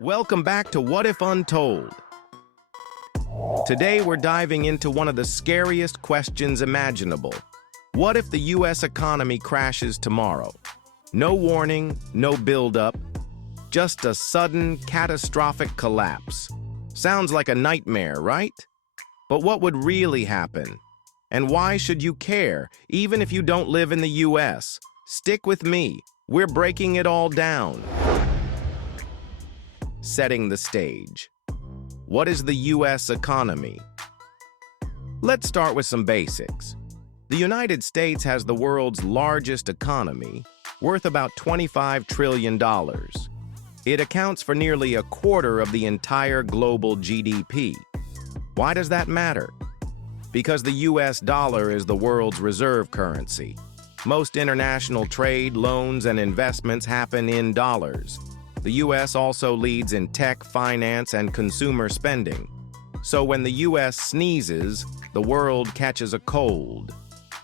Welcome back to What If Untold. Today we're diving into one of the scariest questions imaginable. What if the US economy crashes tomorrow? No warning, no build-up, just a sudden, catastrophic collapse. Sounds like a nightmare, right? But what would really happen? And why should you care, even if you don't live in the US? Stick with me. We're breaking it all down. Setting the stage. What is the US economy? Let's start with some basics. The United States has the world's largest economy, worth about $25 trillion. It accounts for nearly a quarter of the entire global GDP. Why does that matter? Because the US dollar is the world's reserve currency. Most international trade, loans, and investments happen in dollars. The US also leads in tech, finance, and consumer spending. So when the US sneezes, the world catches a cold.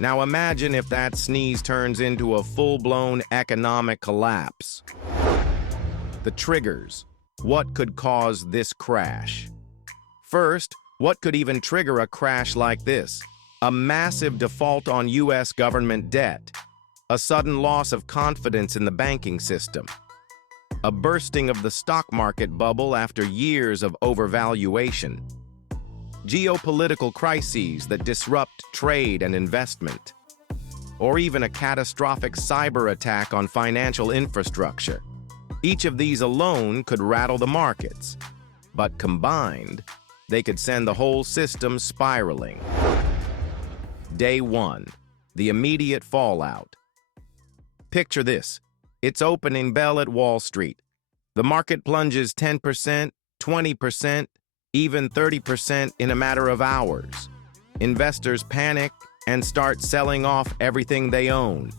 Now imagine if that sneeze turns into a full-blown economic collapse. The triggers. What could cause this crash? First, what could even trigger a crash like this? A massive default on US government debt. A sudden loss of confidence in the banking system. A bursting of the stock market bubble after years of overvaluation. Geopolitical crises that disrupt trade and investment. Or even a catastrophic cyber attack on financial infrastructure. Each of these alone could rattle the markets, but combined, they could send the whole system spiraling. Day 1. The immediate fallout. Picture this. It's opening bell at Wall Street. The market plunges 10%, 20%, even 30% in a matter of hours. Investors panic and start selling off everything they own.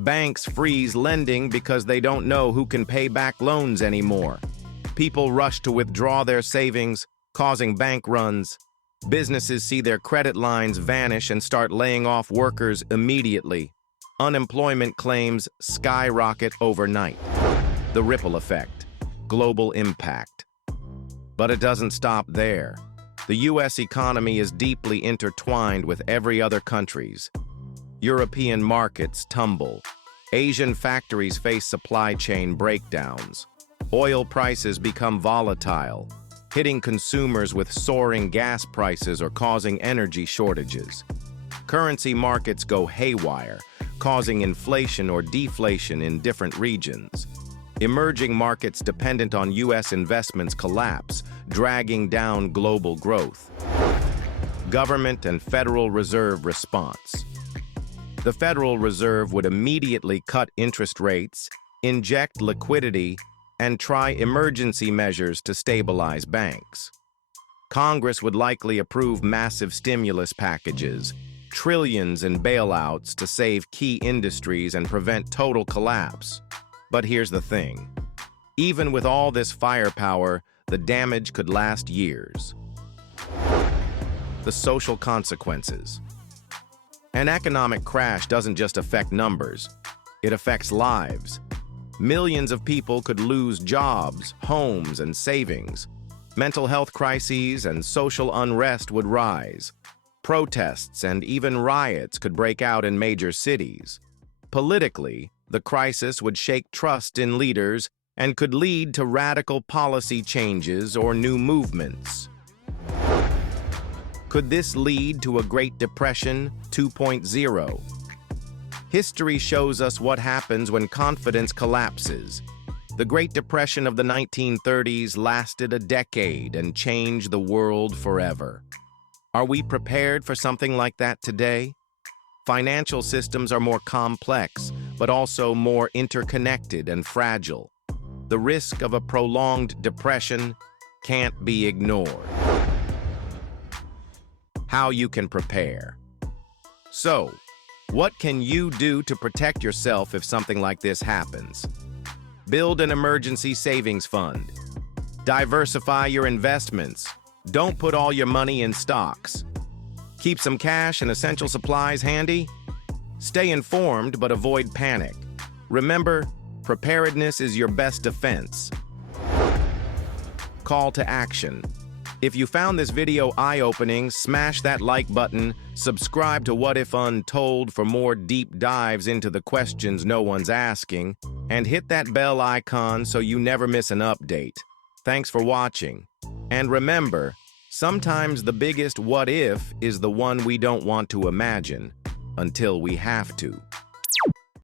Banks freeze lending because they don't know who can pay back loans anymore. People rush to withdraw their savings, causing bank runs. Businesses see their credit lines vanish and start laying off workers immediately. Unemployment claims skyrocket overnight. The ripple effect, global impact. But it doesn't stop there. The US economy is deeply intertwined with every other country's. European markets tumble. Asian factories face supply chain breakdowns. Oil prices become volatile, hitting consumers with soaring gas prices or causing energy shortages. Currency markets go haywire, causing inflation or deflation in different regions. Emerging markets dependent on US investments collapse, dragging down global growth. Government and Federal Reserve response. The Federal Reserve would immediately cut interest rates, inject liquidity, and try emergency measures to stabilize banks. Congress would likely approve massive stimulus packages, trillions in bailouts to save key industries and prevent total collapse. But here's the thing. Even with all this firepower, the damage could last years. The social consequences. An economic crash doesn't just affect numbers. It affects lives. Millions of people could lose jobs, homes, and savings. Mental health crises and social unrest would rise. Protests and even riots could break out in major cities. Politically, the crisis would shake trust in leaders and could lead to radical policy changes or new movements. Could this lead to a Great Depression 2.0? History shows us what happens when confidence collapses. The Great Depression of the 1930s lasted a decade and changed the world forever. Are we prepared for something like that today? Financial systems are more complex, but also more interconnected and fragile. The risk of a prolonged depression can't be ignored. How you can prepare. So, what can you do to protect yourself if something like this happens? Build an emergency savings fund. Diversify your investments. Don't put all your money in stocks. Keep some cash and essential supplies handy. Stay informed but avoid panic. Remember, preparedness is your best defense. call to action. If you found this video eye-opening, smash that like button, subscribe to What If Untold for more deep dives into the questions no one's asking, and hit that bell icon so you never miss an update. Thanks for watching. And remember, sometimes the biggest what if is the one we don't want to imagine until we have to.